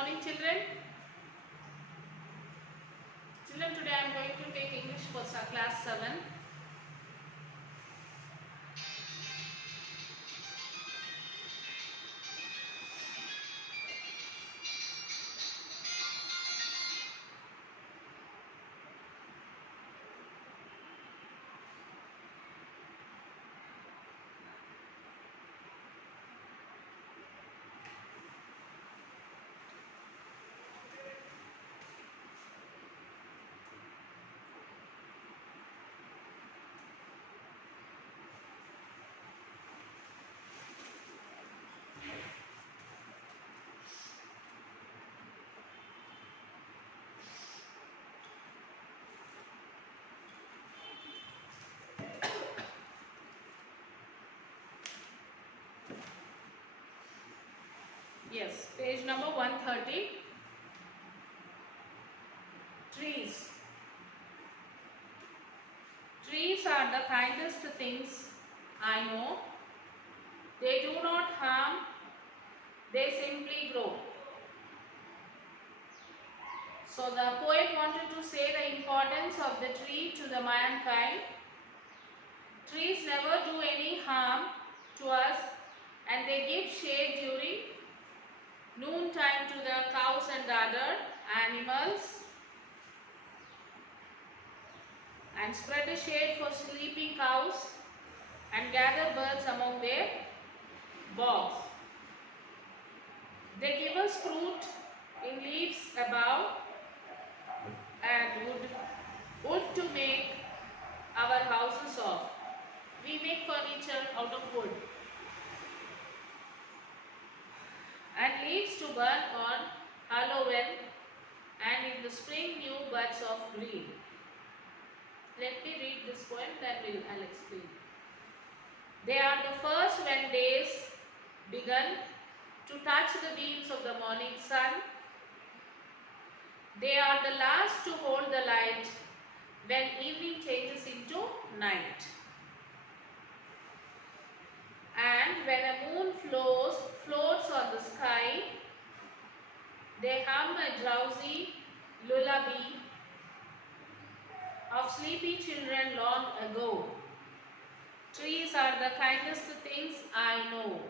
morning, children. Children, today I am going to take English for class 7. Yes, page number 130. Trees. Trees are the kindest things I know. They do not harm, they simply grow. So the poet wanted to say the importance of the tree to the mankind. Trees never do any harm to us, and they give shade during noontime to the cows and the other animals, and spread the shade for sleeping cows and gather birds among their bogs. They give us fruit in leaves above and wood to make our houses of. We make furniture out of wood, and leaves to burn on Halloween, and in the spring new buds of green. Let me read this poem, then I'll explain. They are the first when days begun to touch the beams of the morning sun. They are the last to hold the light when evening changes into night. And when a moon floats on the sky, they hum a drowsy lullaby of sleepy children long ago. Trees are the kindest things I know.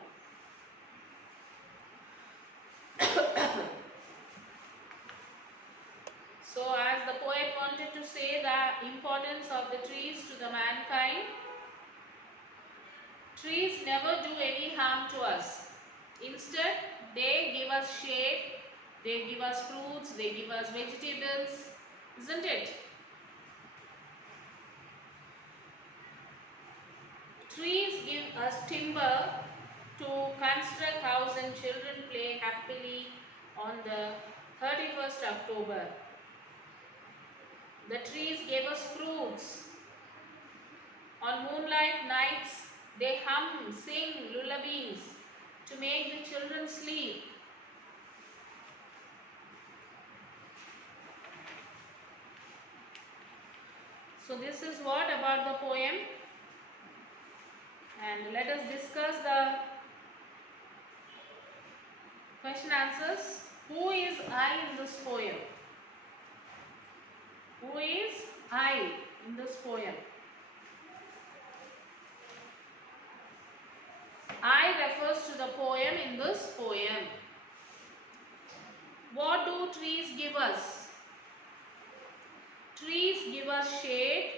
So as the poet wanted to say the importance of the trees to the mankind, trees never do any harm to us. Instead, they give us shade, they give us fruits, they give us vegetables, isn't it? Trees give us timber to construct house and children play happily on the 31st October. The trees gave us fruits. On moonlight nights, they hum, sing lullabies to make the children sleep. So this is what about the poem, and let us discuss the question answers. Who is I in this poem? Who is I in this poem? I refers to the poem in this poem. What do trees give us? Trees give us shade,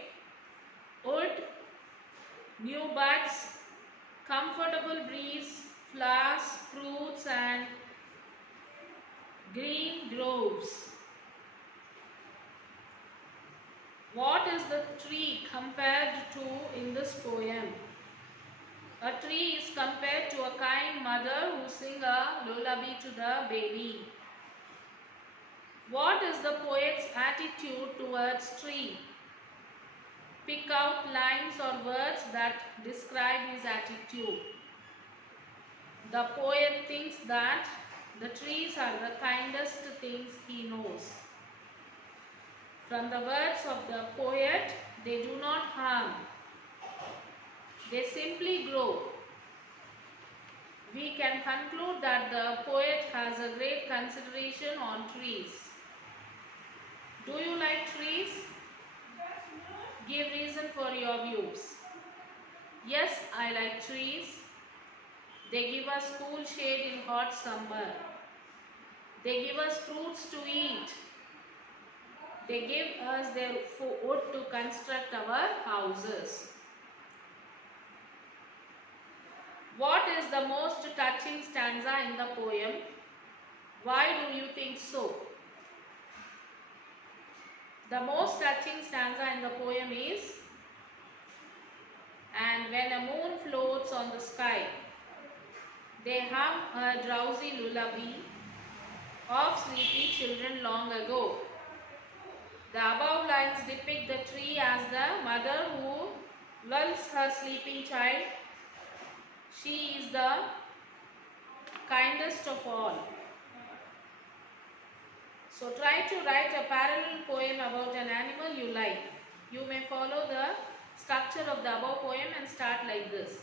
wood, new buds, comfortable breeze, flowers, fruits and green groves. What is the tree compared to in this poem? A tree is compared to a kind mother who sings a lullaby to the baby. What is the poet's attitude towards tree? Pick out lines or words that describe his attitude. The poet thinks that the trees are the kindest things he knows. From the words of the poet, they do not harm. They simply grow. we can conclude that the poet has a great consideration on trees. Do you like trees? Give reason for your views. Yes, I like trees. They give us cool shade in hot summer. They give us fruits to eat. They give us their wood to construct our houses. What is the most touching stanza in the poem? Why do you think so? The most touching stanza in the poem is, and when a moon floats on the sky, they hum a drowsy lullaby of sleepy children long ago. The above lines depict the tree as the mother who lulls her sleeping child. She is the kindest of all. So try to write a parallel poem about an animal you like. You may follow the structure of the above poem and start like this.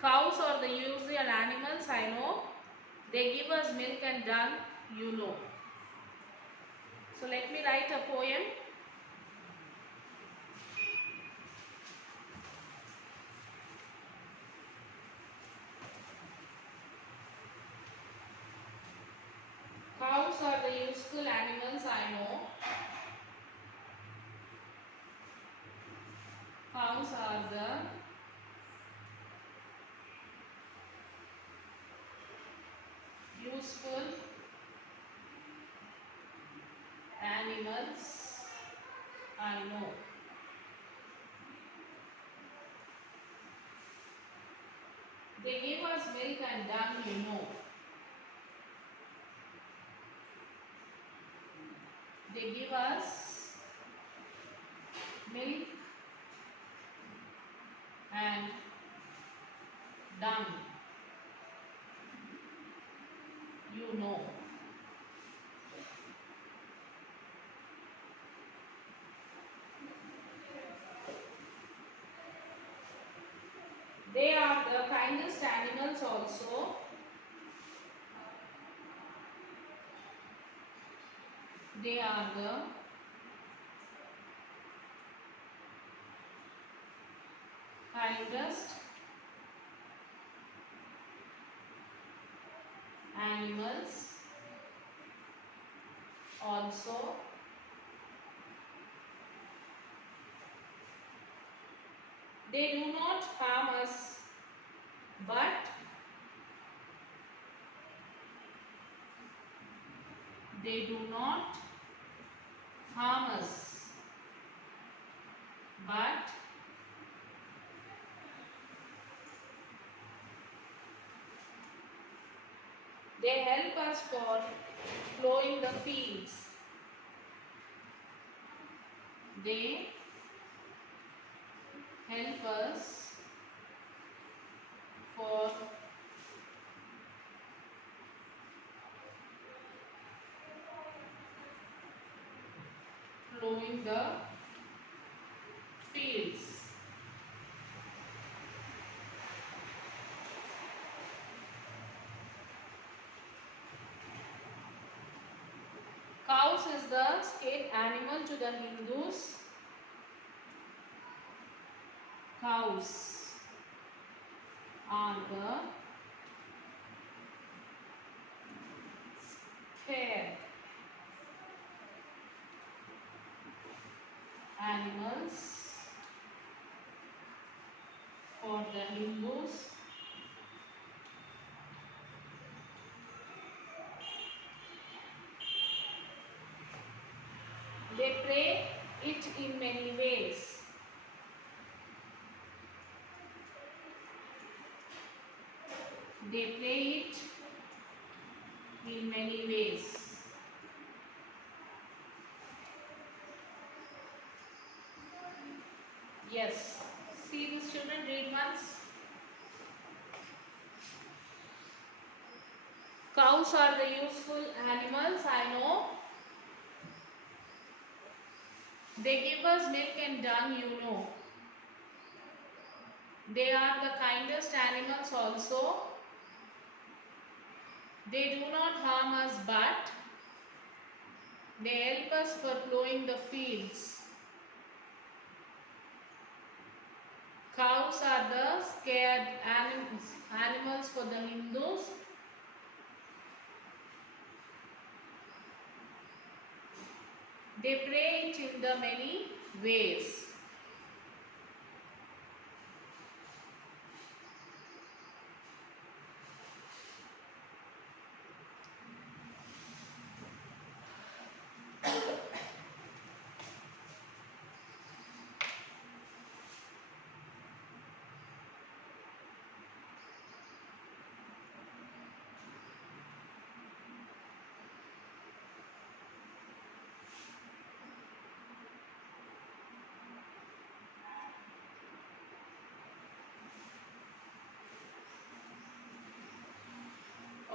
Cows are the usual animals I know. They give us milk and dung, you know. So let me write a poem. Cows are the useful animals I know. Cows are the useful animals I know. They give us milk and dung, you know. They give us milk and dung, you know. They are the kindest animals also. They are the kindest animals also. They do not harm us, but they do not harm us, but they help us for plowing the fields. They help us for plowing the fields. Cows is the state animal to the Hindus. Cows are the scared animals for the Hindus. They pray it in many ways. They play it in many ways. Yes. See these children, read once. Cows are the useful animals I know. They give us milk and dung, you know. They are the kindest animals also. They do not harm us, but they help us for plowing the fields. Cows are the scared animals for the Hindus. They pray it in the many ways.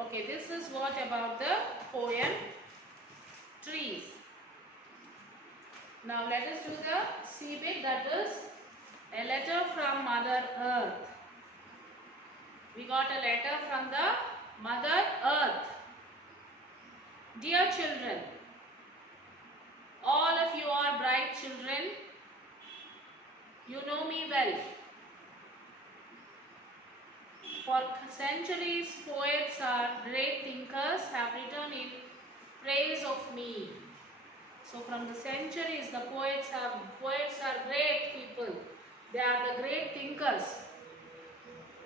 Okay, this is what about the poem trees. Now let us do the C bit, that is a letter from Mother Earth. We got a letter from the Mother Earth. Dear children, all of you are bright children. You know me well. For centuries, poets or great thinkers have written in praise of me. So from the centuries, the poets are great people. They are the great thinkers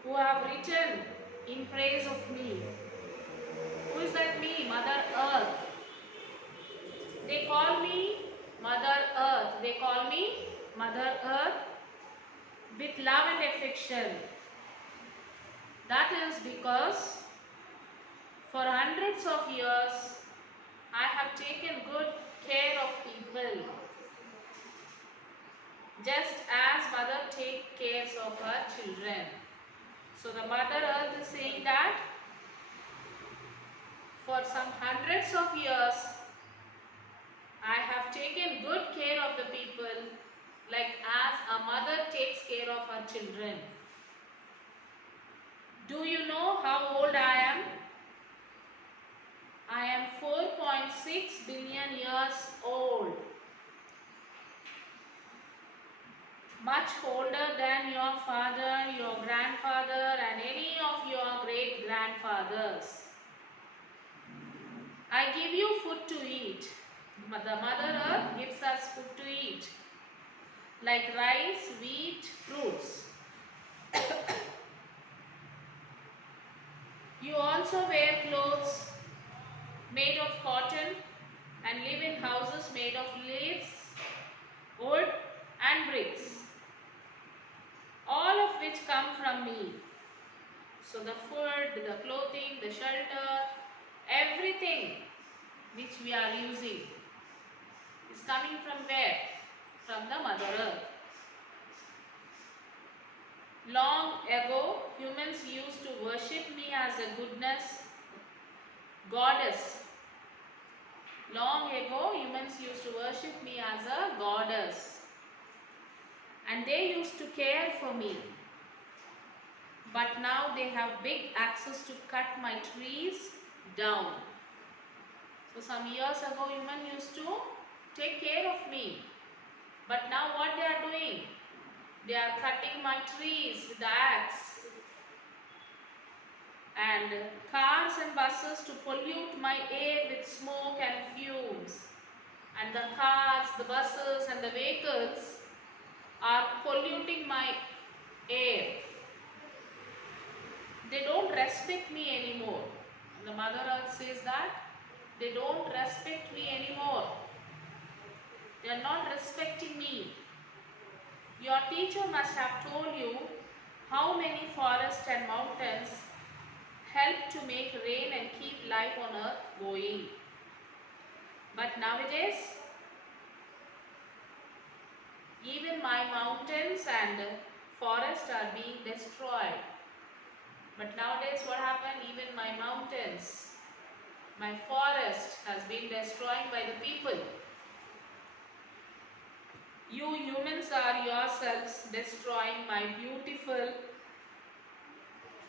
who have written in praise of me. Who is that me? Mother Earth. They call me Mother Earth. They call me Mother Earth with love and affection. That is because for hundreds of years I have taken good care of people, just as mother takes care of her children. So the Mother Earth is saying that for some hundreds of years I have taken good care of the people, like as a mother takes care of her children. Do you know how old I am? I am 4.6 billion years old. Much older than your father, your grandfather and any of your great-grandfathers. I give you food to eat. The Mother Earth gives us food to eat, like rice, wheat, fruits. You also wear clothes made of cotton and live in houses made of leaves, wood and bricks, all of which come from me. So the food, the clothing, the shelter, everything which we are using is coming from where? From the Mother Earth. Long ago, humans used to worship me as a goodness goddess. Long ago, humans used to worship me as a goddess. And they used to care for me. But now they have big access to cut my trees down. So some years ago, humans used to take care of me. But now what they are doing? They are cutting my trees with the axe. And cars and buses to pollute my air with smoke and fumes. And the cars, the buses and the vehicles are polluting my air. They don't respect me anymore. The Mother Earth says that they don't respect me anymore. They are not respecting me. Your teacher must have told you how many forests and mountains help to make rain and keep life on earth going. But nowadays, even my mountains and forests are being destroyed. But nowadays what happened? Even my mountains, my forest has been destroyed by the people. You humans are yourselves destroying my beautiful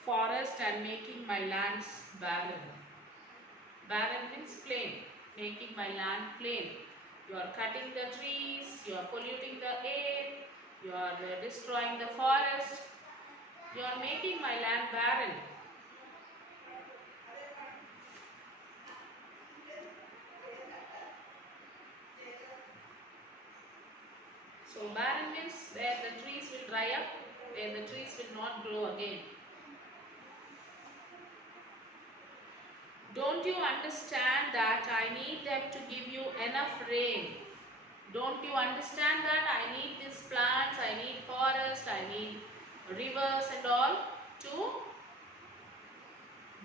forest and making my lands barren. Barren means plain, making my land plain. You are cutting the trees, you are polluting the air, you are destroying the forest, you are making my land barren. So barren means where the trees will dry up, where the trees will not grow again. Don't you understand that I need them to give you enough rain? Don't you understand that I need these plants, I need forest, I need rivers and all to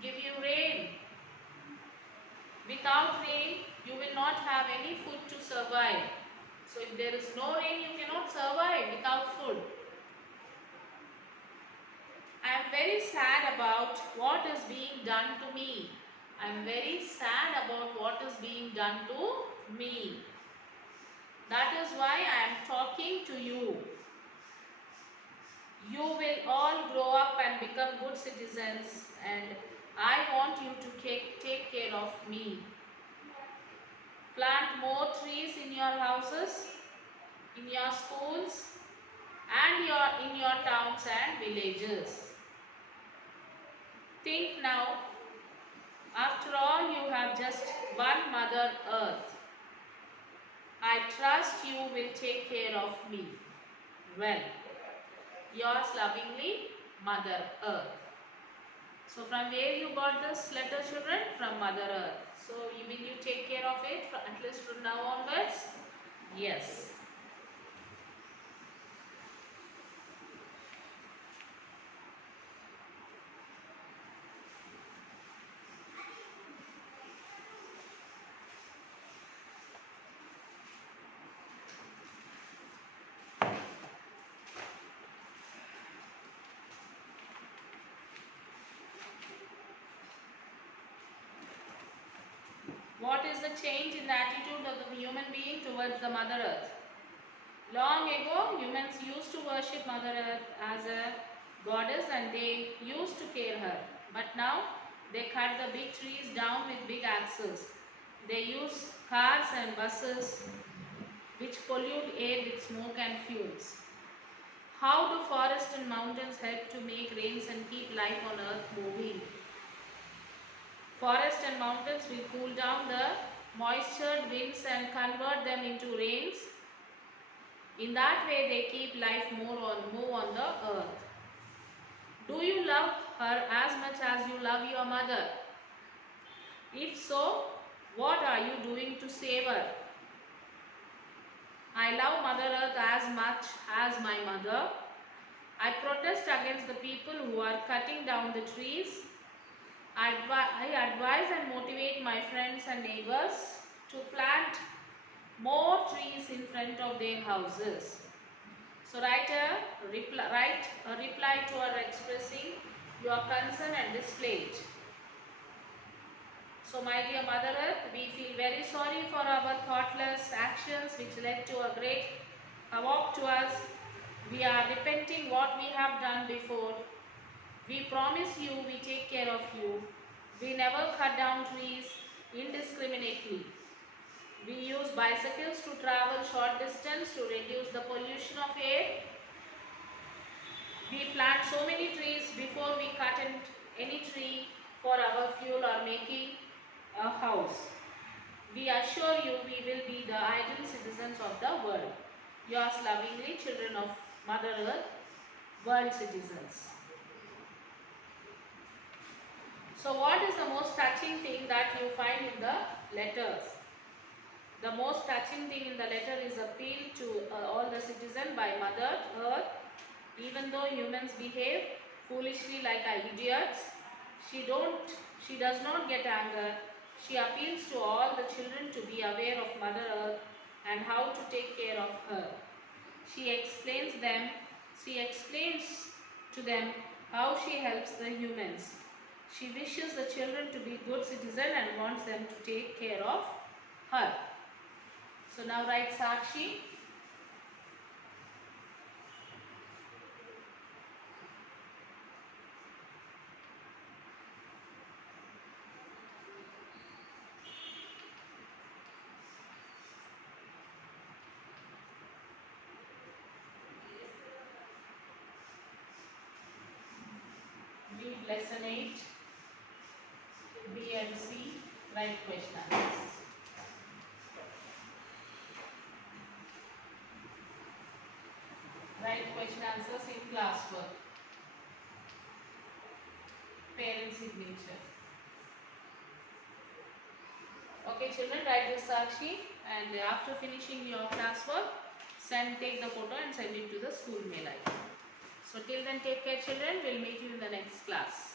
give you rain? Without rain, you will not have any food to survive. So if there is no rain, you cannot survive without food. I am very sad about what is being done to me. I am very sad about what is being done to me. That is why I am talking to you. You will all grow up and become good citizens, and I want you to take care of me. Plant more trees in your houses, in your schools, and in your towns and villages. Think now, after all, you have just one Mother Earth. I trust you will take care of me. Well, yours lovingly, Mother Earth. So from where you got this letter, children? From Mother Earth. So will you take care of it at least from now onwards? Yes. What is the change in the attitude of the human being towards the Mother Earth? Long ago, humans used to worship Mother Earth as a goddess and they used to care her. But now, they cut the big trees down with big axes. They use cars and buses which pollute air with smoke and fumes. How do forests and mountains help to make rains and keep life on earth moving? Forests and mountains will cool down the moistured winds and convert them into rains. In that way, they keep life move on the earth. Do you love her as much as you love your mother? If so, what are you doing to save her? I love Mother Earth as much as my mother. I protest against the people who are cutting down the trees. I advise and motivate my friends and neighbors to plant more trees in front of their houses. So write a reply to her expressing your concern and display it. So my dear Mother Earth, we feel very sorry for our thoughtless actions which led to a great havoc to us. We are repenting what we have done before. We promise you we take care of you. We never cut down trees indiscriminately. We use bicycles to travel short distance to reduce the pollution of air. We plant so many trees before we cut any tree for our fuel or making a house. We assure you we will be the ideal citizens of the world. Yours lovingly, children of Mother Earth, world citizens. So what is the most touching thing that you find in the letters? The most touching thing in the letter is appeal to all the citizens by Mother Earth. Even though humans behave foolishly like idiots, she does not get anger. She appeals to all the children to be aware of Mother Earth and how to take care of her. She explains to them how she helps the humans. She wishes the children to be good citizens and wants them to take care of her. So now write Sakshi. lesson 8, B and C, write question answers. Write question answers in classwork. Parent signature. Okay children, write this Sakshi, and after finishing your classwork, take the photo and send it to the school mail ID. So till then, take care children. We'll meet you in the next class.